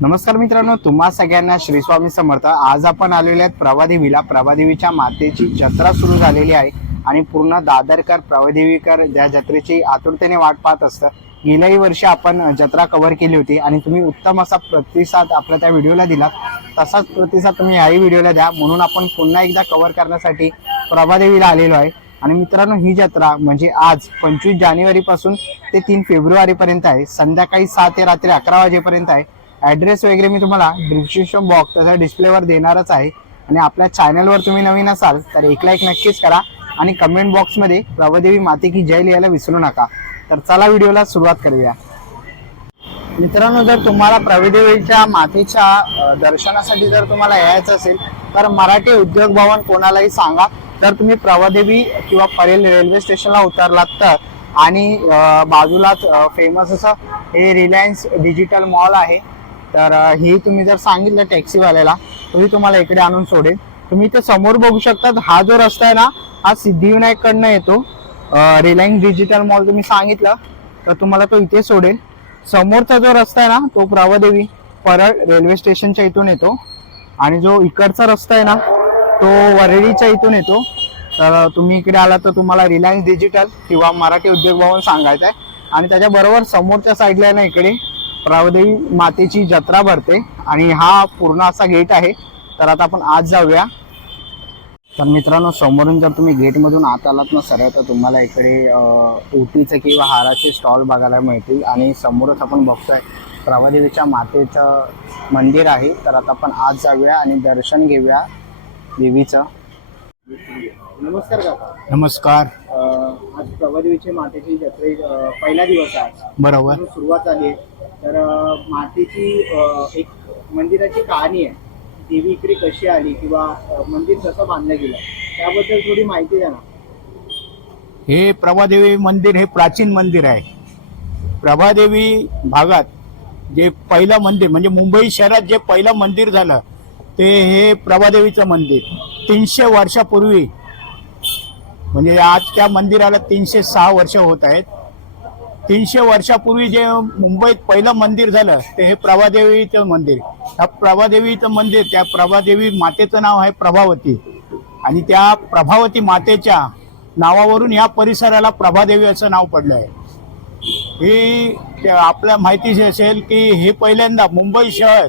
नमस्कार मित्रांनो तुम्हा सगळ्यांना श्री स्वामी समर्थ. आज आपण आलेले आहेत प्रभादेवीला प्रभादेवीच्या मातेची जत्रा सुरू झालेली आहे आणि पूर्ण दादरकर प्रभादेवीकर त्या जत्रेची आतुरतेने वाट पाहत असतं गेल्याही वर्षी आपण जत्रा कव्हर केली होती आणि तुम्ही उत्तम असा प्रतिसाद आपल्या त्या व्हिडिओला दिला तसाच प्रतिसाद तुम्ही याही व्हिडिओला द्या. म्हणून आपण पुन्हा एकदा कव्हर करण्यासाठी प्रभादेवीला आलेलो आहे. आणि मित्रांनो ही जत्रा म्हणजे आज पंचवीस जानेवारी पासून ते तीन फेब्रुवारी पर्यंत आहे. संध्याकाळी सहा ते रात्री अकरा वाजेपर्यंत आहे. ऍड्रेस वगैरे मी तुम्हाला डिस्क्रिप्शन बॉक्स तसा डिस्प्लेवर देणारच आहे. आणि आपल्या चॅनलवर तुम्ही नवीन असाल तर एक लाईक नक्कीच करा. आणि कमेंट बॉक्समध्ये प्रभदेवी माते की जय लिहायला विसरू नका. तर चला व्हिडिओला सुरुवात करूया. मित्रांनो जर तुम्हाला प्रभदेवीच्या मातेच्या दर्शनासाठी जर तुम्हाला यायचं असेल तर मराठी उद्योग भवन कोणालाही सांगा. तर तुम्ही प्रभादेवी किंवा परेल रेल्वे स्टेशनला उतरलात तर आणि बाजूलाच फेमस असं हे रिलायन्स डिजिटल मॉल आहे. तर ही हे तुम्ही जर सांगितलं टॅक्सीवाल्याला तुम्ही तुम्हाला इकडे आणून सोडेल. तुम्ही इथे समोर बघू शकता हा जो रस्ता आहे ना हा सिद्धिविनायककडनं येतो. रिलायन्स डिजिटल मॉल तुम्ही सांगितलं तर तुम्हाला तो इथे सोडेल. समोरचा जो रस्ता आहे ना तो प्रवादेवी परळ रेल्वे स्टेशनच्या इथून येतो. आणि जो इकडचा रस्ता आहे ना तो वरळीच्या इथून येतो. तर तुम्ही इकडे आला तर तुम्हाला रिलायन्स डिजिटल किंवा मराठी उद्योग भवन सांगायचं आहे आणि त्याच्याबरोबर समोरच्या साईडला आहे ना इकडे प्रभादेवी मातेची जत्रा भरते आणि हा पूर्ण असा गेट आहे. तर आता आपण आज जाऊया. तर मित्रांनो समोरून जर तुम्ही गेटमधून आत आलात ना सरळ तर तुम्हाला इकडे ओटीचे किंवा हाराचे स्टॉल बघायला मिळतील. आणि समोरच आपण बघतोय प्रभादेवीच्या मातेचं मंदिर आहे. तर आता आपण आज जाऊया आणि दर्शन घेऊया देवीचं. नमस्कार काका. नमस्कार. आज प्रभादेवीच्या मातेची जत्रे पहिला दिवस आहे. बरोबर. सुरुवात झाली आहे. तर मातेची एक मंदिराची कहाणी आहे. देवी इकडे कशी आली किंवा मंदिर कसं बांधलं गेलं त्याबद्दल थोडी माहिती द्या ना. हे प्रभादेवी मंदिर हे प्राचीन मंदिर आहे. प्रभादेवी भागात जे पहिलं मंदिर म्हणजे मुंबई शहरात जे पहिलं मंदिर झालं ते हे प्रभादेवीचं मंदिर. तीनशे वर्षापूर्वी म्हणजे आज त्या मंदिराला तीनशे सहा वर्ष होत आहेत. तीनशे वर्षापूर्वी जे मुंबईत पहिलं मंदिर झालं ते हे प्रभादेवीचं मंदिर. त्या प्रभादेवीचं मंदिर त्या प्रभादेवी मातेचं नाव आहे प्रभावती. आणि त्या प्रभावती मातेच्या नावावरून या परिसराला प्रभादेवी असं नाव पडलं आहे. ही आपल्या माहिती असेल की हे पहिल्यांदा मुंबई शहर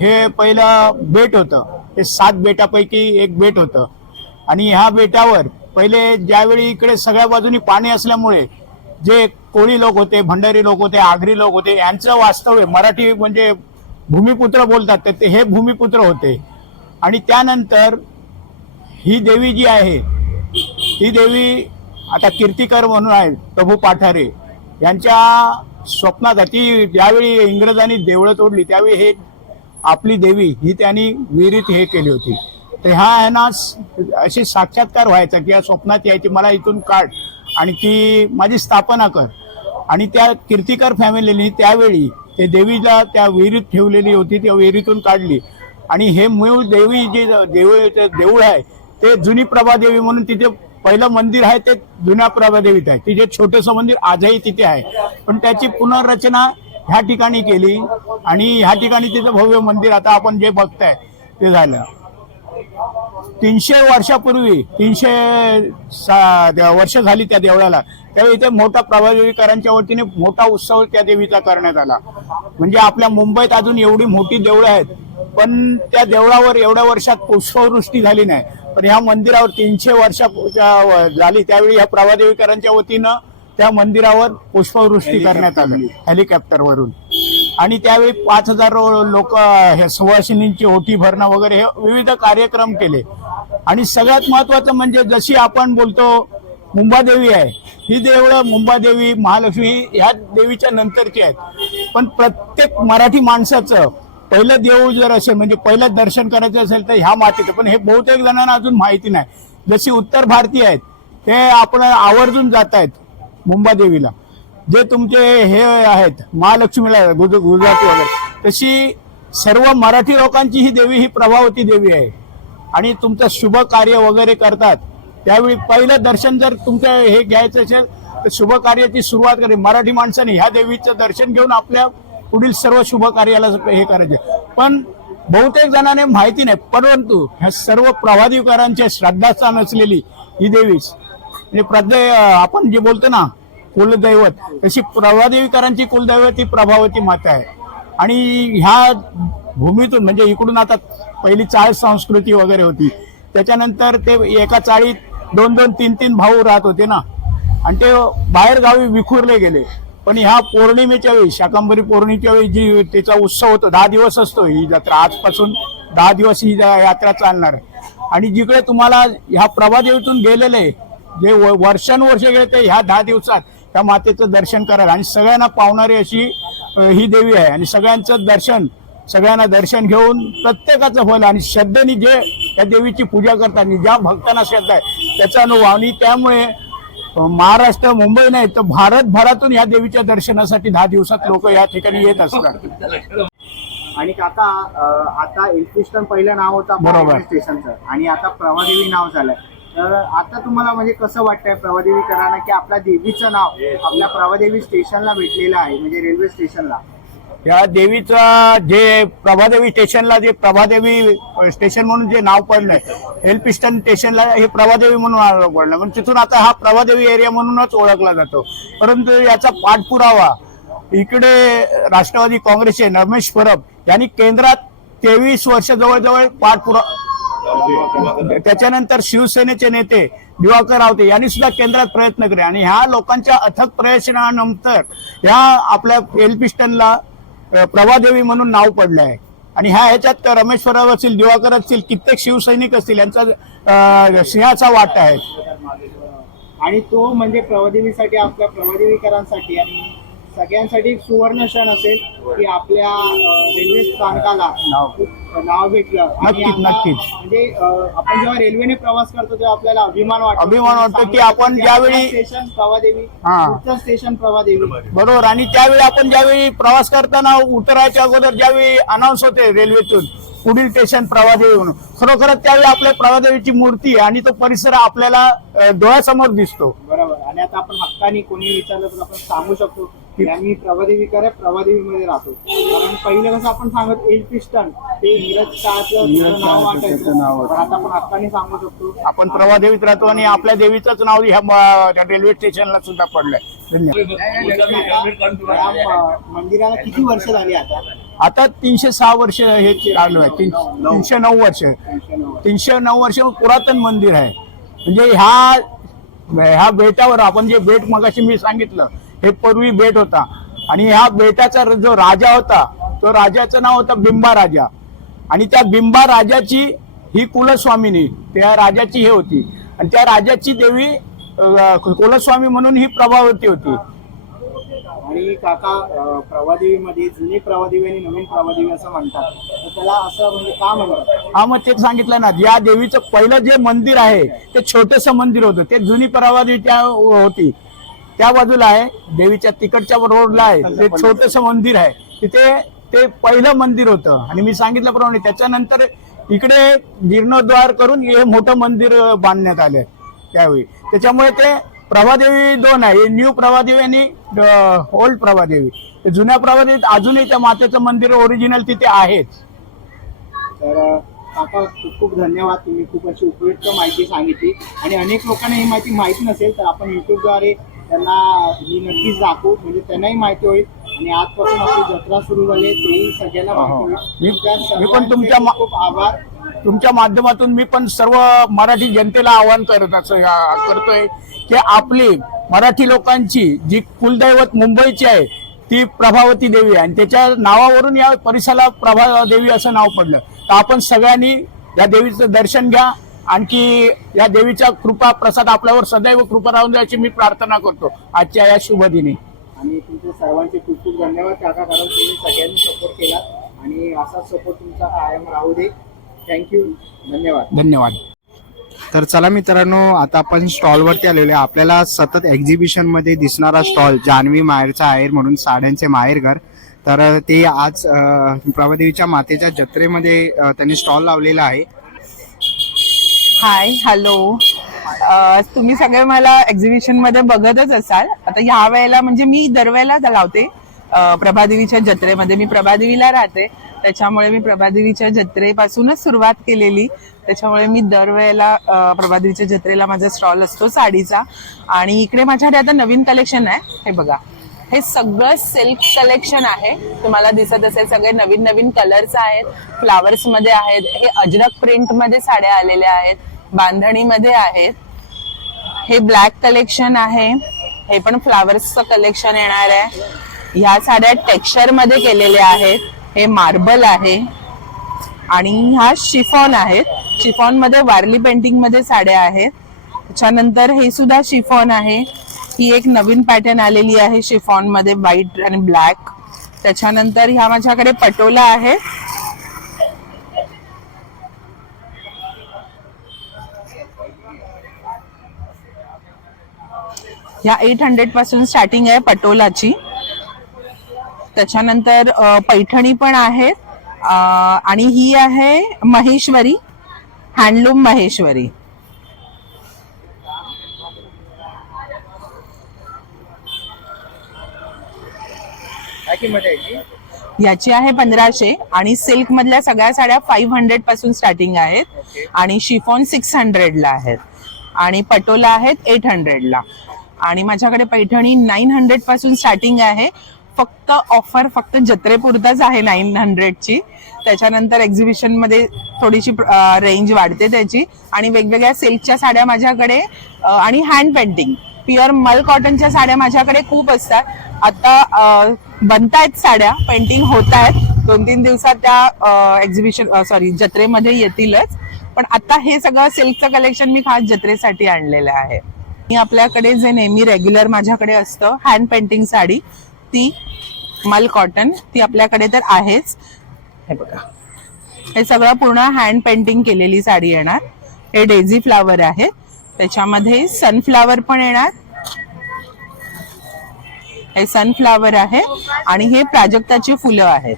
हे पहिलं बेट होतं. हे सात बेटापैकी एक बेट होतं. आणि ह्या बेटावर पहिले ज्यावेळी इकडे सगळ्या बाजूनी पाणी असल्यामुळे जे कोळी लोक होते भंडारी लोक होते आगरी लोक होते यांचं वास्तव्य मराठी म्हणजे भूमिपुत्र बोलतात तर ते हे भूमिपुत्र होते. आणि त्यानंतर ही देवी जी आहे ही देवी आता कीर्तिकर म्हणून आहे प्रभू पाठारे. यांच्या स्वप्नात ती ज्यावेळी इंग्रजांनी देवळं तोडली त्यावेळी हे आपली देवी ही त्यांनी विहिरीत हे केली होती. तर ह्या यांना असे साक्षात्कार व्हायचा की या स्वप्नात यायची मला इथून काढ. आणि ती माझी स्थापना कर. आणि त्या कीर्तिकर फॅमिलीने त्यावेळी ते देवीला त्या विहिरीत ठेवलेली होती त्या विहिरीतून काढली. आणि हे मूळ देवी जे देऊळ देऊळ आहे ते जुनी प्रभादेवी म्हणून तिथे पहिलं मंदिर आहे ते जुन्या प्रभादेवीत आहे. तिथे छोटंसं मंदिर आजही तिथे आहे. पण त्याची पुनर्रचना ह्या ठिकाणी केली आणि ह्या ठिकाणी तिथं भव्य मंदिर आता आपण जे बघताय ते झालं. तीनशे वर्षापूर्वी तीनशे वर्ष झाली त्या देवळाला. त्यावेळी इथे मोठा प्रभावीकरांच्या वतीने मोठा उत्सव त्या देवीचा करण्यात आला. म्हणजे आपल्या मुंबईत अजून एवढी मोठी देवळं आहेत पण त्या देवळावर एवढ्या वर्षात पुष्पवृष्टी झाली नाही. पण ह्या मंदिरावर तीनशे वर्षा झाली त्यावेळी ह्या प्रभादेवीकरांच्या वतीनं त्या मंदिरावर पुष्पवृष्टी करण्यात आली हेलिकॉप्टरवरून. आणि त्यावेळी पाच हजार लोक हे सुवासिनींची ओटी भरणं वगैरे हे विविध कार्यक्रम केले. आणि सगळ्यात महत्वाचं म्हणजे जशी आपण बोलतो मुंबादेवी आहे. ही देवळं मुंबादेवी महालक्ष्मी ह्या देवीच्या नंतरची आहेत. पण प्रत्येक मराठी माणसाचं पहिलं देऊळ जर असेल म्हणजे पहिलं दर्शन करायचं असेल तर ह्या मातीचं. पण हे बहुतेक जणांना अजून माहिती नाही. जशी उत्तर भारतीय आहेत ते आपण आवर्जून जात आहेत मुंबादेवीला जे तुमचे हे आहेत महालक्ष्मीला गुज गुजराती वगैरे तशी सर्व मराठी लोकांची ही देवी ही प्रभावती देवी आहे. आणि तुमचं शुभ कार्य वगैरे करतात. त्यावेळी पहिलं दर्शन जर तुमचं हे घ्यायचं असेल तर शुभ कार्याची सुरुवात करेल मराठी माणसाने ह्या देवीचं दर्शन घेऊन आपल्या पुढील सर्व शुभ कार्याला हे करायचे. पण बहुतेक जणांना माहिती नाही परंतु ह्या सर्व प्रवादीकारांच्या श्रद्धास्थान असलेली ही देवीच. म्हणजे प्रदे आपण जे बोलतो ना कुलदैवत. तशी प्रभादेवीकरांची कुलदैवत ही प्रभावती माता आहे. आणि ह्या भूमीतून म्हणजे इकडून आता पहिली चाळ संस्कृती वगैरे होती. त्याच्यानंतर ते एका चाळीत दोन दोन तीन तीन भाऊ राहत होते ना. आणि ते बाहेर गावी विखुरले गेले. पण ह्या पौर्णिमेच्या वेळी शाकंबरी पौर्णिमेच्या वेळी जी त्याचा उत्सव होतो दहा दिवस असतो ही जत्रा. आजपासून दहा दिवस ही यात्रा चालणार आहे. आणि जिकडे तुम्हाला ह्या प्रभादेवीतून गेलेले जे व- वर्षानुवर्ष गेले ते ह्या दहा दिवसात त्या मातेचं दर्शन करायला. आणि सगळ्यांना पावणारी अशी ही देवी आहे. आणि सगळ्यांचं दर्शन सगळ्यांना दर्शन घेऊन प्रत्येकाचं फल आणि श्रद्धेने जे त्या देवीची पूजा करतात आणि ज्या भक्तांना श्रद्धा आहे त्याचा अनुभव. आणि त्यामुळे महाराष्ट्र मुंबई नाही तर भारतभरातून या देवीच्या दर्शनासाठी दहा दिवसात लोक या ठिकाणी येत असतात. आणि काका अं, आता एल्फिस्टन पहिलं नाव होतं बरोबर. स्टेशनचं. आणि आता प्रभादेवी नाव झालंय. तर आता तुम्हाला म्हणजे कसं वाटतंय प्रभादेवीकरांना की आपल्या देवीचं नाव आपल्या प्रभादेवी स्टेशनला भेटलेलं आहे म्हणजे रेल्वे स्टेशनला? या देवीचा जे प्रभादेवी स्टेशनला जे प्रभादेवी स्टेशन म्हणून जे नाव पडलंय एल्पिस्टन स्टेशनला हे प्रभादेवी म्हणून नाव पडलं. म्हणजे तिथून आता हा प्रभादेवी एरिया म्हणूनच ओळखला जातो. परंतु याचा पाठपुरावा इकडे राष्ट्रवादी काँग्रेसचे रमेश परब यांनी केंद्रात तेवीस वर्ष जवळजवळ पाठपुरा त्याच्यानंतर शिवसेनेचे नेते दिवाकर रावते यांनी सुद्धा केंद्रात प्रयत्न केले. आणि ह्या लोकांच्या अथक प्रयत्नानंतर ह्या आपल्या एलपिस्टनला प्रभादेवी म्हणून नाव पडलं आहे आणि ह्या ह्याच्यात रमेश फराव असतील दिवाकर असतील कित्येक शिवसैनिक असतील यांचा सिंहाचा वाटा आहे. आणि तो म्हणजे प्रभादेवीसाठी आपल्या प्रभादेवीकरांसाठी आणि सगळ्यांसाठी सुवर्ण क्षण असेल की आपल्या रेल्वे स्थानकाला नाव. भेटलं आणि नक्कीच, आता नक्कीच. म्हणजे अं, आपण जेव्हा रेल्वेने प्रवास करतो तेव्हा आपल्याला अभिमान वाटतो अभिमान वाटतो की आपण ज्यावेळी- स्टेशन प्रभादेवी हा. पुढचं स्टेशन प्रभादेवी बरोबर आणि त्यावेळी आपण ज्यावेळी प्रवास करताना उतरायच्या अगोदर ज्यावेळी अनाऊन्स होते रेल्वेतून पुढील स्टेशन प्रभादेवी म्हणून खरोखरच त्यावेळी आपल्या प्रभादेवीची मूर्ती आणि तो परिसर आपल्याला अ, डोळ्यासमोर दिसतो बरोबर आणि आता आपण हक्कानी कोणी विचारलं तर आपण सांगू शकतो की आम्ही प्रभादेवीकर आहे प्रभादेवीमध्ये राहतो. कारण पहिलं कसं आपण सांगत एल पिस्टन ते इंग्रज काळातलं नाव वाटायचं पण आता आपण हक्कानी सांगू शकतो. आपण प्रभादेवीत राहतो आणि आपल्या देवीचंच नाव ह्या रेल्वे स्टेशनला सुद्धा पडलंय. मंदिराला किती वर्ष झाली आता? आता तीनशे सहा वर्ष हे चालू आहे. तीन- तीनशे नऊ. वर्ष. तीनशे नऊ. वर्ष पुरातन मंदिर आहे. म्हणजे ह्या ह्या बेटावर आपण जे बेट मगाशी मी सांगितलं हे पूर्वी बेट होता. आणि ह्या बेटाचा जो राजा होता तो राजाचं नाव होतं बिंबा राजा. आणि त्या बिंबा राजाची ही कुलस्वामिनी त्या राजाची हे होती. आणि त्या राजाची देवी कुलस्वामी म्हणून ही प्रभावती होती. आणि काका प्रभादेवीमध्ये जुनी प्रभादेवी आणि नवीन प्रभादेवी असं म्हणतात. तर त्याला असं म्हणजे का म्हणतात? हा मग तेच सांगितलं ना या देवीचं पहिलं जे मंदिर आहे ते छोटस मंदिर होतं. ते जुनी प्रवादी त्या होती. त्या बाजूला आहे देवीच्या तिकडच्या रोडला आहे ते छोटस मंदिर आहे. तिथे ते पहिलं मंदिर होतं. आणि मी सांगितल्याप्रमाणे त्याच्यानंतर इकडे जीर्णोद्वार करून हे मोठं मंदिर बांधण्यात आलं त्यावेळी. त्याच्यामुळे ते प्रभादेवी दोन आहे. न्यू प्रभादेवी आणि ओल्ड प्रभादेवी. जुन्या प्रभादेवीत अजूनही त्या मातेचं मंदिर ओरिजिनल तिथे आहेच तर काका खूप खूप धन्यवाद. तुम्ही खूप अशी उपयुक्त माहिती सांगितली. आणि अनेक लोकांना ही माहिती माहिती नसेल तर आपण युट्यूबद्वारे त्यांना ही नक्कीच दाखवू म्हणजे त्यांनाही माहिती होईल आणि आजपासून आपली जत्रा सुरू झाली आहे तेही सगळ्यांना माहिती होईल. मी- तुमच्या मी पण तुमच्या मा- खूप आभार. तुमच्या माध्यमातून मी पण सर्व मराठी जनतेला आवाहन करत असं या- करतोय की आपली मराठी लोकांची जी कुलदैवत मुंबईची आहे ती प्रभावती देवी आहे. आणि त्याच्या नावावरून या परिसराला प्रभा देवी असं नाव पडलं. तर आपण सगळ्यांनी या देवीचं दर्शन घ्या. आणखी या देवीच्या कृपा प्रसाद आपल्यावर सदैव कृपा राहून द्यायची मी प्रार्थना करतो. आजच्या या शुभ दिनी. आणि तुमचे सर्वांचे खूप खूप धन्यवाद. काका कारण तुम्ही सगळ्यांनी सपोर्ट केला. आणि असाच सपोर्ट तुमचा कायम राहू दे. थँक्यू धन्यवाद. धन्यवाद. तर चला मित्रांनो आता आपण स्टॉलवरती आलेलो आहे. आपल्याला सतत एक्झिबिशनमध्ये दिसणारा स्टॉल जान्हवी माहेरचा आहेर म्हणून साड्यांचे माहेरघर तर ते आज प्रभादेवीच्या मातेच्या जत्रेमध्ये त्यांनी स्टॉल लावलेला आहे. हाय हॅलो uh, तुम्ही सगळे मला एक्झिबिशनमध्ये बघतच असाल. आता ह्या वेळेला म्हणजे मी दरवेळेला लावते. Uh, प्रभादेवीच्या जत्रेमध्ये. मी प्रभादेवीला राहते. त्याच्यामुळे मी प्रभादेवीच्या जत्रेपासूनच सुरुवात केलेली. त्याच्यामुळे मी दरवेळेला uh, प्रभादेवीच्या जत्रेला माझा स्टॉल असतो साडीचा. आणि इकडे माझ्याकडे आता नवीन कलेक्शन आहे. हे बघा. हे सगळं सिल्क कलेक्शन आहे. तुम्हाला दिसत असेल सगळे नवीन नवीन कलर्स आहेत. फ्लावर्समध्ये आहेत. हे अजरक प्रिंटमध्ये साड्या आलेल्या आहेत. बांधणीमध्ये आहेत. हे ब्लॅक कलेक्शन आहे. हे पण फ्लावर्सचं कलेक्शन येणार आहे. ह्या साड्या टेक्स्चरमध्ये आहेत. हे मार्बल आहे. आणि ह्या शिफॉन आहेत. शिफॉनमध्ये वारली पेंटिंगमध्ये साड्या आहेत. त्याच्यानंतर हे सुद्धा शिफॉन आहे. ही एक नवीन पॅटर्न आलेली आहे शिफॉनमध्ये व्हाईट आणि ब्लॅक त्याच्यानंतर ह्या माझ्याकडे पटोला आहे. ह्या एट हंड्रेडपासून स्टार्टिंग आहे पटोलाची. त्याच्यानंतर पैठणी पण आहेत आणि ही आहे महेश्वरी हँडलूम महेश्वरी. याची? याची आहे पंधराशे आणि सिल्क मधल्या सगळ्या साड्या फाईव्ह हंड्रेडपासून स्टार्टिंग आहेत आणि शिफॉन सिक्स हंड्रेडला आहेत. आणि पटोला आहेत एट हंड्रेडला आणि माझ्याकडे पैठणी नाईन हंड्रेडपासून स्टार्टिंग आहे. फक्त ऑफर फक्त जत्रेपुरताच आहे नाईन हंड्रेडची त्याच्यानंतर एक्झिबिशनमध्ये थोडीशी रेंज वाढते त्याची. आणि वेगवेगळ्या सिल्कच्या साड्या माझ्याकडे आणि हँड पेंटिंग प्युअर मल कॉटनच्या साड्या माझ्याकडे खूप असतात. आता बनतायत साड्या पेंटिंग होत आहेत दोन तीन दिवसात त्या एक्झिबिशन सॉरी जत्रेमध्ये येतीलच. पण आता हे सगळं सिल्कचं कलेक्शन मी खास जत्रेसाठी आणलेलं आहे. आणि आपल्याकडे जे नेहमी रेग्युलर माझ्याकडे असतं हँड पेंटिंग साडी ती मल कॉटन ती आपल्याकडे तर आहेच. हे बघा. हे सगळं पूर्ण हँड पेंटिंग केलेली साडी येणार. हे डेझी फ्लावर आहे. त्याच्यामध्ये सनफ्लावर पण येणार. हे सनफ्लावर आहे आणि हे प्राजक्ताची फुलं आहेत.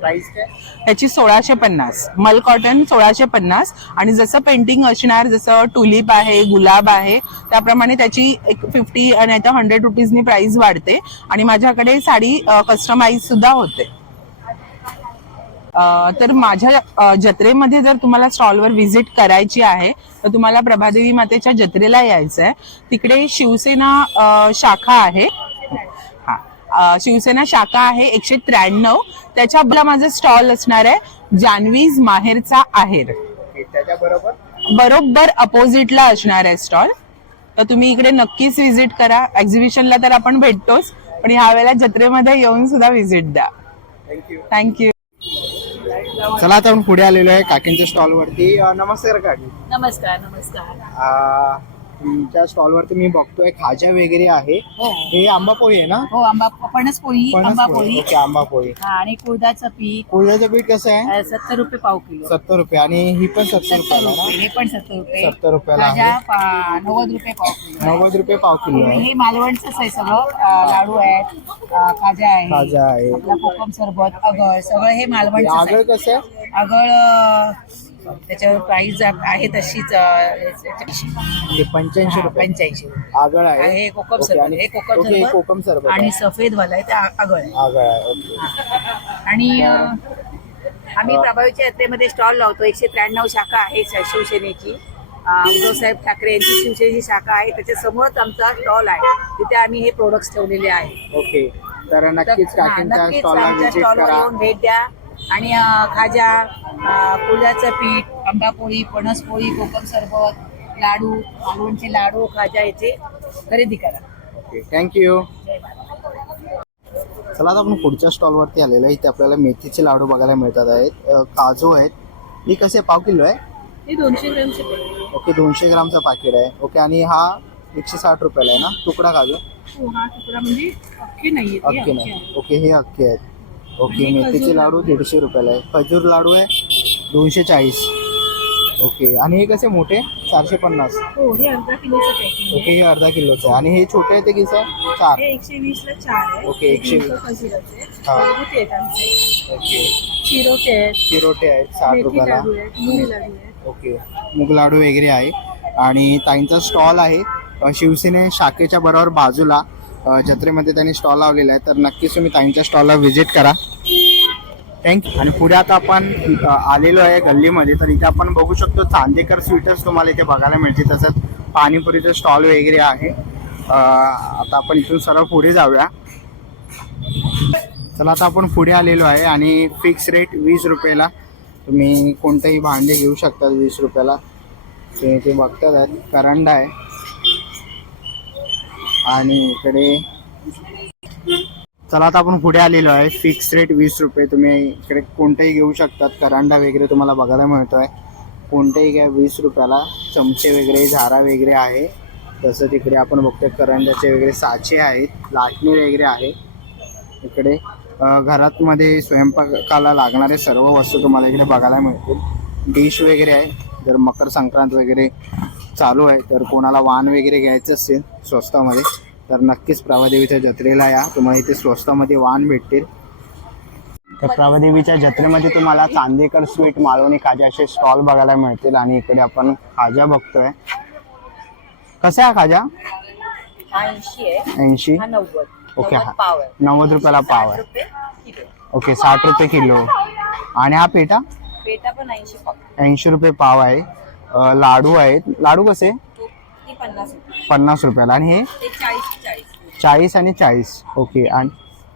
प्राइस काय त्याची सोळाशे पन्नास. मल कॉटन सोळाशे पन्नास. आणि जसं पेंटिंग असणार जसं टुलिप आहे गुलाब आहे त्याप्रमाणे त्याची एक फिफ्टी नाही तर हंड्रेड रुपीजनी प्राइस वाढते. आणि माझ्याकडे साडी कस्टमाइज सुद्धा होते. तर माझ्या जत्रेमध्ये जर तुम्हाला स्टॉलवर व्हिजिट करायची आहे तर तुम्हाला प्रभादेवी मातेच्या जत्रेला यायचं आहे तिकडे शिवसेना शाखा आहे. शिवसेना शाखा आहे एकशे त्र्याण्णव. त्याच्या आपला माझं स्टॉल असणार आहे जान्हवीज माहेरचा आहेर. त्याच्याबरोबर? बरोबर अपोजिटला असणार आहे स्टॉल तर तुम्ही इकडे नक्कीच व्हिजिट करा. एक्झिबिशनला तर आपण भेटतोच पण ह्या वेळेला जत्रेमध्ये येऊन सुद्धा व्हिजिट द्या. थँक्यू थँक्यू चला आता आपण पुढे आलेलो आहे काकींच्या स्टॉल वरती. नमस्कार काकी. नमस्कार नमस्कार. तुमच्या स्टॉल वरती मी बघतोय खाजा वगैरे आहे. हो. हे आंबा पोळी आहे ना? हो आंबा फणस आंबा पोळी. पोळी. ओके आंबा पोळी. हा, आणि कुळदाचं पीठ. कुळद्याचं पीठ कसं आहे? अ, सत्तर रुपये पाव किलो. सत्तर रुपये. आणि ही पण सत्तर सत्तर रुपयाला रुपये ना? हे पण सत्तर रुपये. सत्तर रुपयाला आहे. भाज्या पा- नव्वद रुपये पाव किलो नव्वद रुपये पाव किलो आहे. हे मालवणचंच आहे सगळं. अ, लाडू आहेत अ, खाजा आहे खाजा आहे. आपला कोकम सरबत अगळ सगळं हे मालवणचं आगळ आहे. कसं आहे? आगळ अ, त्याच्यावर प्राइस आहे तशीच पंच्याऐंशी रुपये. पंच्याऐंशी आगळ आहे. हे कोकम सरबत हे कोकम ओके, सरबत कोकम सरबत आणि आहे. सफेद वाला आहे ते आ- आगळ आहे. आगळ आहे ओके. आणि अ, आम्ही प्रभावीच्या यात्रेमध्ये स्टॉल लावतो. एकशे त्र्याण्णव शाखा आहे श- शिवसेनेची. अ, उद्धवसाहेब ठाकरे यांची शिवसेनेची शाखा आहे. त्याच्या समोरच आमचा स्टॉल आहे. तिथे आम्ही हे प्रोडक्ट्स ठेवलेले आहेत ओके. तर नक्कीच तर- हा, काकींच्या नक्कीच स्टॉलला आमच्या व्हिजिट स्टॉलवर करा. येऊन भेट द्या. आणि खाजा अ, कुळ्याचं पीठ आंबापोळी पणसपोळी कोकम सरबत लाडू मालवणचे लाडू खाजा याचे खरेदी करा. ओके थँक्यू चला आता आपण पुढच्या स्टॉलवरती आलेलो आहे. इथे आपल्याला मेथीचे लाडू बघायला मिळतात आहेत. काजू आहेत. ही कसे पाव किलो आहे? दोनशे ग्रॅमचे ओके दोनशे ग्रामचा पाकिट आहे. ओके आणि हा एकशे साठ रुपयाला आहे ना? तुकडा काजू? हो हा तुकडा म्हणजे अख्खे अख्खे अख्खे नाही. ओके हे अख्खे आहेत. ओके मेथीचे लाडू दीडशे रुपयाला आहे. खजूर लाडू आहे दोनशे चाळीस. ओके आणि हे कसे मोठे? चारशे पन्नास. हो हे अर्धा किलोचं पॅकिंग ओके हे अर्धा किलोचं आहे. आणि हे छोटे आहे ते आहे? चार. हे एकशे वीस ला चार आहे. ओके, एकशे वीस. खजुराचे हा. घरगुती आहेत आमचे. ओके. चिरोटे आहेत चिरोटे आहेत साठ मेथी रुपयाला. लाडू आहेत मूग लाडू आहेत. ओके मूग लाडू वगैरे आहे. आणि ताईंचा स्टॉल आहे. अ, शिवसेने शाखेच्या बरोबर बाजूला जत्रेमध्ये त्यांनी स्टॉल लावलेला आहे. तर नक्कीच तुम्ही ताईंच्या स्टॉलला व्हिजिट करा. थँक्यू आणि पुढे आता आपण आलेलो आहे गल्लीमध्ये. तर इथे आपण बघू शकतो चांदेकर स्वीटर्स तुम्हाला इथे बघायला मिळते तसंच पाणीपुरीचं स्टॉल वगैरे आहे. आता आपण इथून सरळ पुढे जाऊया. चला आता आपण पुढे आलेलो आहे आणि फिक्स रेट वीस रुपयाला तुम्ही कोणतंही भांडे घेऊ शकता वीस रुपयाला. ते ते बघतात करंडा आहे. आणि इकडे चला आता आपण पुढे आलेलो आहे. फिक्स रेट वीस रुपये तुम्ही इकडे कोणतेही घेऊ शकतात. करांडा वगैरे तुम्हाला बघायला मिळतोय. कोणतेही घ्या वीस रुपयाला. चमचे वगैरे झारा वगैरे आहे. तसं तिकडे आपण बघतोय करंड्याचे वगैरे साचे आहेत. लाटणी वगैरे आहे. इकडे घरातमध्ये घरात मध्ये स्वयंपाकाला लागणारे सर्व वस्तू तुम्हाला इकडे बघायला मिळतील. डिश वगैरे आहे. जर मकर संक्रांत वगैरे चालू आहे. तर कोणाला वाण वगैरे घ्यायचं असेल स्वस्तामध्ये तर नक्कीच प्रभादेवीच्या जत्रेला या. तुम्हाला इथे स्वस्तामध्ये वाण भेटतील. तर प्रभादेवीच्या जत्रेमध्ये तुम्हाला चांदेकर स्वीट मालवणी खाजा असे स्टॉल बघायला मिळतील आणि इकडे आपण खाजा बघतोय. कसा आहे खाजा? ऐंशी हा ओके हा. नव्वद रुपयाला पाव आहे. ओके साठ रुपये किलो. आणि हा पेटा? पेटा पण ऐंशी पाव. ऐंशी रुपये पाव आहे. अ, लाडू आहेत. लाडू कसे? तो ती पन्नास रुपये. पन्नास रुपयाला. आणि हे? ते चाळीस चाळीस. चाळीस आणि चाळीस. ओके. आणि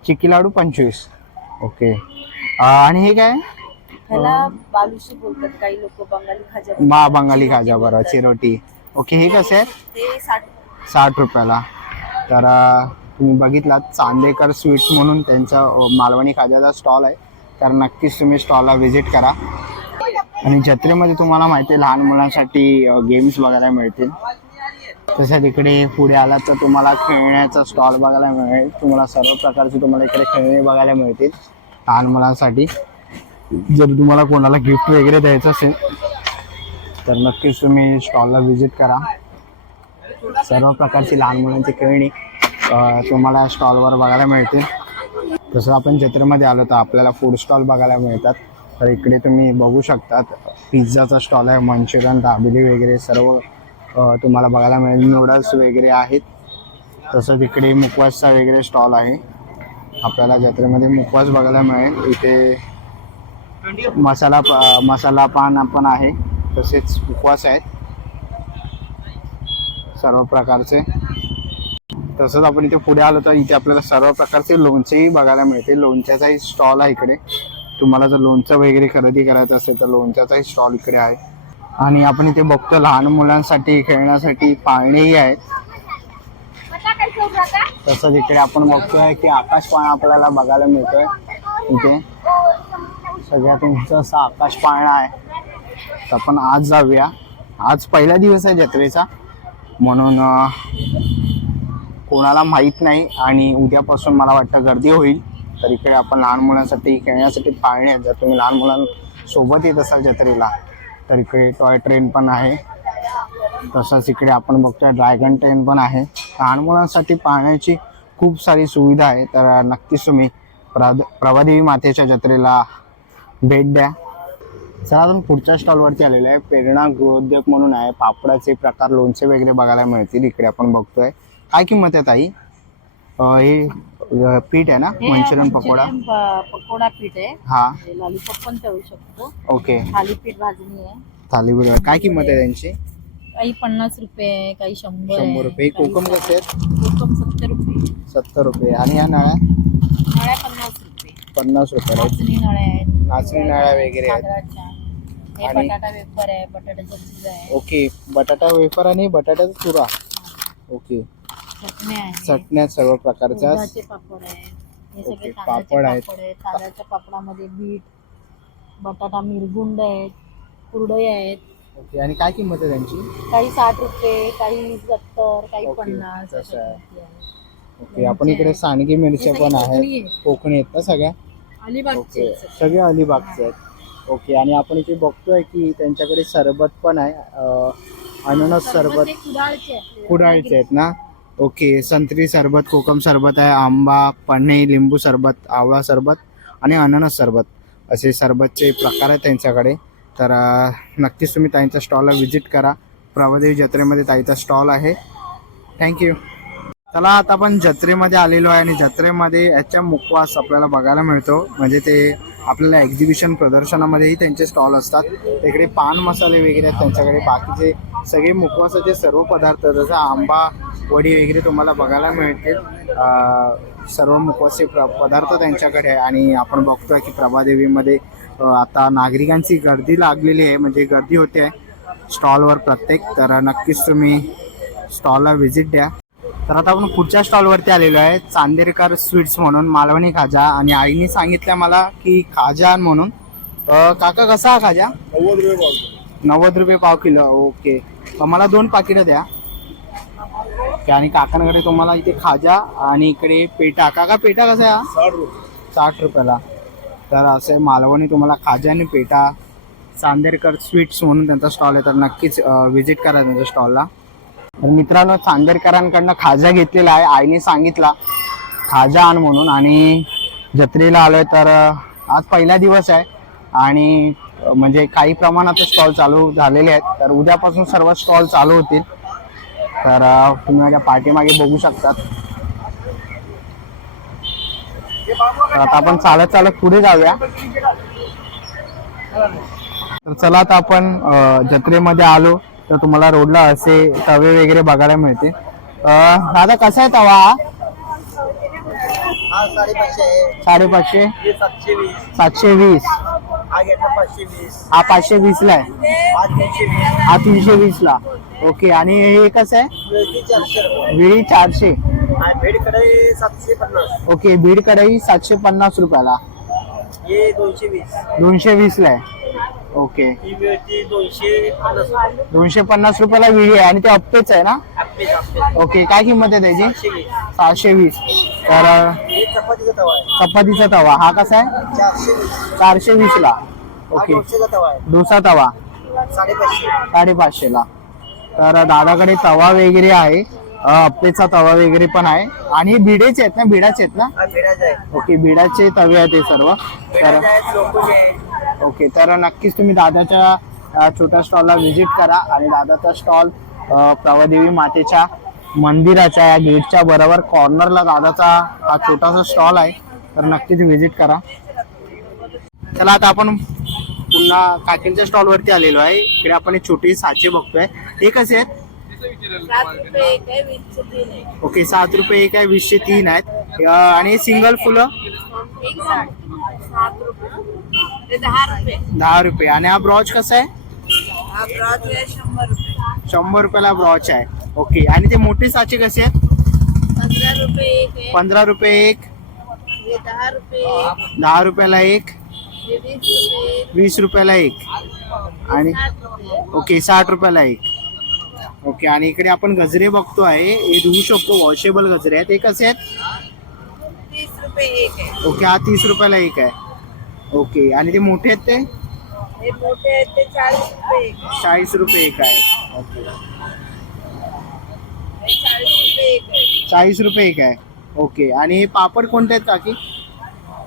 चिक्की लाडू पंचवीस. ओके. अ, आणि हे काय? ह्याला बालुशी बोलतात काही लोक बंगाली खाजा मा बंगाली खाजा बरं चिरोटी. ओके हे कसे आहेत? ते साठ साठ रुपयाला. तर अ, तुम्ही बघितलात चांदेकर स्वीट्स म्हणून त्यांचा अ, मालवणी खाज्याचा स्टॉल आहे. तर नक्कीच तुम्ही स्टॉलला व्हिजिट करा. आणि जत्रेमध्ये तुम्हाला माहिती आहे लहान मुलांसाठी गेम्स बघायला मिळतील. तसं तिकडे पुढे आलात तर तुम्हाला खेळण्याचा स्टॉल बघायला मिळेल. तुम्हाला सर्व प्रकारचे तुम्हाला इकडे खेळणे बघायला मिळतील लहान मुलांसाठी. जर तुम्हाला कोणाला गिफ्ट वगैरे द्यायचं असेल तर नक्कीच तुम्ही स्टॉलला व्हिजिट करा. सर्व प्रकारची लहान मुलांची खेळणी तुम्हाला स्टॉलवर बघायला मिळतील. तसं आपण जत्रेमध्ये आलो तर आपल्याला फूड स्टॉल बघायला मिळतात. तर इकडे तुम्ही बघू शकतात पिझ्झाचा स्टॉल आहे मंचुरियन दाबेली वगैरे सर्व तुम्हाला बघायला मिळेल. नूडल्स वगैरे आहेत. तसंच इकडे मुकवासचा वगैरे स्टॉल आहे. आपल्याला जत्रेमध्ये मुकवास बघायला मिळेल. इथे मसाला प- मसाला पान पण आहे. तसेच मुकवास आहेत. सर्व प्रकारचे. तसंच आपण इथे पुढे आलो तर इथे आपल्याला सर्व प्रकारचे लोणचेही बघायला मिळते लोणच्याचाही स्टॉल आहे इकडे. तुम्हाला जर लोणचं वगैरे खरेदी करायचं असेल तर लोणच्याचाही स्टॉल इकडे आहे. आणि आपण इथे बघतो लहान मुलांसाठी खेळण्यासाठी पाळणेही आहेत. तसंच इकडे आपण बघतोय की आकाशपाळ आपल्याला बघायला मिळतोय. इथे सगळ्यात उंच असं आकाश पाळणा आहे. तर आपण आज जाऊया. आज पहिला दिवस आहे जत्रेचा. म्हणून कोणाला माहीत नाही आणि उद्यापासून मला वाटतं गर्दी होईल. तर इकडे आपण लहान मुलांसाठी खेळण्यासाठी पाळणे आहेत. जर तुम्ही लहान मुलांसोबत येत असाल जत्रेला तर इकडे टॉय ट्रेन पण आहे. तसंच इकडे आपण बघतोय ड्रॅगन ट्रेन पण आहे. लहान मुलांसाठी पाळण्याची खूप सारी सुविधा आहे. तर नक्कीच तुम्ही प्रा प्रभादेवी मातेच्या जत्रेला भेट द्या. चला अजून पुढच्या स्टॉलवरती आलेलो आहे. प्रेरणा गृहोद्योग म्हणून आहे. पापडाचे प्रकार लोणचे वगैरे बघायला मिळतील. इकडे आपण बघतोय. काय किंमत आहे ताई? हे पीठ आहे ना? मंचुरियन पकोडा? पकोडा पीठ आहे. हा. लॉलीपॉप पण तळू शकतो. ओके. थालीपीठ भाजणी आहे. थालीपीठ काय किंमत आहे त्यांची? काही पन्नास रुपये काही शंभर आहे, शंभर रुपये काही कोकम कसे आहेत? कोकम सत्तर रुपये. सत्तर रुपये. आणि या नळ्या? नळ्या पन्नास रुपये. पन्नास रुपये. आहेत नाचणी नळ्या आहेत. नाचणी नळ्या वगैरे आहेत. तांदळाच्या हे आणि- बटाटा वेपर आहे. आहे. ओके. बटाटा वेफर आणि बटाट्याचा चुरा. ओके. चटण्या सर्व प्रकारच्या पापड सगळे पापड आहेत. तांदळाच्या पापडामध्ये बीट बटाटा मिरगुंड आहेत कुरडई आहेत ओके आणि काय किंमत आहे त्यांची काही साठ रुपये काही सत्तर काही पन्नास. ओके आपण इकडे सांडगी मिरच्या पण आहेत कोकणी आहेत. ना सगळ्या अलिबागचे ओके सगळे. अलिबागचे आहेत ओके आणि आपण इथे बघतोय की त्यांच्याकडे सरबत पण आहे अननस सरबत. कुडाळचे आहेत ना ओके संत्री सरबत कोकम सरबत आहे आंबा पन्हे लिंबू सरबत आवळा सरबत आणि अननस सरबत असे सरबतचे प्रकार आहेत त्यांच्याकडे. तर नक्कीच तुम्ही ताईंच्या स्टॉलला व्हिजिट करा. प्रभादेवी जत्रेमध्ये ताईचा स्टॉल आहे. थँक्यू चला आता आपण जत्रेमध्ये आलेलो आहे आणि जत्रेमध्ये याच्या मुखवास आपल्याला बघायला मिळतो. म्हणजे ते आपल्याला एक्झिबिशन प्रदर्शनामध्येही त्यांचे स्टॉल असतात. तिकडे पान मसाले वगैरे आहेत त्यांच्याकडे. बाकीचे सगळे मुखवासाचे सर्व पदार्थ जसं आंबा वडी वगैरे तुम्हाला बघायला मिळतील. सर्व मुखवासचे प्र पदार्थ त्यांच्याकडे आहे. आणि आपण बघतोय की प्रभादेवीमध्ये आता नागरिकांची गर्दी लागलेली आहे. म्हणजे गर्दी होते. आहे स्टॉलवर प्रत्येक तर नक्कीच तुम्ही स्टॉलला व्हिजिट द्या. तर आता आपण पुढच्या स्टॉलवरती आलेलो आहे. चांदेरकर स्वीट्स म्हणून मालवणी खाजा. आणि आईने सांगितलं मला की खाजा म्हणून. काका कसा हा खाजा? नव्वद रुपये पाव किलो. ओके. तर मला दोन पाकिटं द्या. ओके, आणि काकांकडे तुम्हाला इथे खाजा आणि इकडे पेटा. काका पेटा कसा आहे हा? साठ रुपयाला. तर असे मालवणी तुम्हाला खाजा आणि पेटा. चांदेरकर स्वीट्स म्हणून त्यांचा स्टॉल आहे. तर नक्कीच व्हिजिट करा त्यांच्या स्टॉलला तर मित्रांनो चांदेरकरांकडनं खाजा घेतलेला आहे. आईने सांगितला खाजा आण म्हणून. आणि जत्रेला आलोय तर आज पहिला दिवस आहे. आणि म्हणजे काही प्रमाणात स्टॉल चालू झालेले आहेत. तर उद्यापासून सर्व स्टॉल चालू होतील. तर तुम्ही माझ्या पाठीमागे बघू शकतात. तर आता आपण चालत चालत पुढे जाऊया. तर चला आता आपण जत्रेमध्ये आलो. तर तुम्हाला रोडला असे तवे वगैरे बघायला मिळते. दादा कसा आहे तवा? हा? साडेपाचशे सातशे वीस. हा पाचशे वीस. ला आहे. हा तीनशे वीस. ला ओके आणि हे कसं आहे? विळी चारशे ओके बीड कढई सातशे पन्नास. रुपयाला. दोनशे वीस. ला आहे. ओके. दोनशे पन्नास रुपये. दोनशे पन्नास रुपयाला विळी आहे आणि ते अप्पेच आहे ना? आपले आपले ओके काय किंमत आहे त्याची? वीस. सहाशे वीस. तर अं, हे चपातीचा तवा आहे. चपातीचा तवा. हा कसा आहे? चारशे वीस. चारशे वीस ला हा ओके. दोनशेचा तवा आहे. डोसा तवा. साडेपाचशे. साडेपाचशे ला तर दादाकडे तवा वगैरे आहे. अं, अप्पेचा तवा वगैरे पण आहे. आणि हे बिडेचे आहेत ना? बिडाचे आहेत ना? हा भेडाचा आहे ओके बिडाचे तवे आहेत हे सर्व. तर भेडाचे आहेत लोकचे आहेत. ओके तर नक्कीच तुम्ही दादाच्या छोट्या स्टॉलला व्हिजिट करा आणि दादाचा स्टॉल प्रवादेवी मातेच्या मंदिराच्या या गेटच्या बरोबर कॉर्नरला दादाचा हा छोटासा स्टॉल आहे. तर नक्कीच व्हिजिट करा. चला आता आपण पुन्हा काकींच्या स्टॉलवरती आलेलो आहे. इकडे आपण एक छोटी साचे बघतोय. हे कसे आहेत? ओके सात रुपये एक आहे वीसशे तीन आहेत. आणि सिंगल फुलं? दहा रुपये. आणि हा ब्रॉच कसा आहे? शंभर रुपये. शंभर रुपयाला ब्रॉच आहे. ओके आणि ते मोठे साचे कसे आहेत? पंधरा रुपये एक आहे. पंधरा रुपये एक. दहा रुपये एक. दहा रुपयाला एक. वीस रुपये वीस रुपयाला एक. आणि ओके साठ रुपयाला एक. ओके आणि इकडे आपण गजरे बघतो आहे. हे धुवू शकतो वॉशेबल गजरे आहेत. हे कसे आहेत? तीस रुपये एक आहे. ओके हा तीस रुपयाला एक आहे. ओके आणि ते मोठे आहेत ते? हे मोठे आहेत ते चाळीस रुपये एक आहे. चाळीस रुपये एक आहे. ओके. चाळीस रुपये एक आहे. चाळीस रुपये एक आहे. ओके आणि हे पापड कोणते आहेत काकी?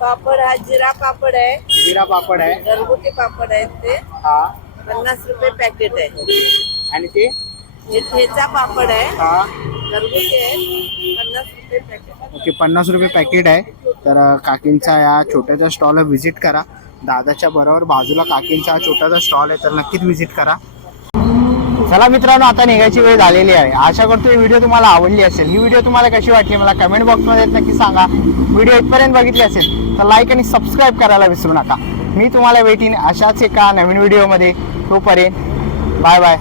पापड हा जिरा पापड आहे. जिरा पापड आहे. घरगुती पापड आहेत ते. हा. पन्नास रुपये पॅकेट आहे. आणि ते? हे ठेचा पापड आहे. हा. घरगुती आहे. पन्नास रुपये पॅकेट ओके पन्नास रुपये पॅकेट आहे. तर अ, काकींचा या छोट्याच्या स्टॉलला व्हिजिट करा. दादाच्या बरोबर बाजूला काकींचा हा छोटासा स्टॉल आहे तर नक्कीच व्हिजिट करा. चला मित्रांनो आता निघायची वेळ झालेली आहे. आशा करतो ही व्हिडिओ तुम्हाला आवडली असेल. ही व्हिडिओ तुम्हाला कशी वाटली मला कमेंट बॉक्समध्ये नक्की सांगा. व्हिडिओ इथपर्यंत बघितली असेल तर लाईक आणि सबस्क्राईब करायला विसरू नका. मी तुम्हाला भेटीन अशाच एका नवीन व्हिडिओमध्ये तोपर्यंत बाय बाय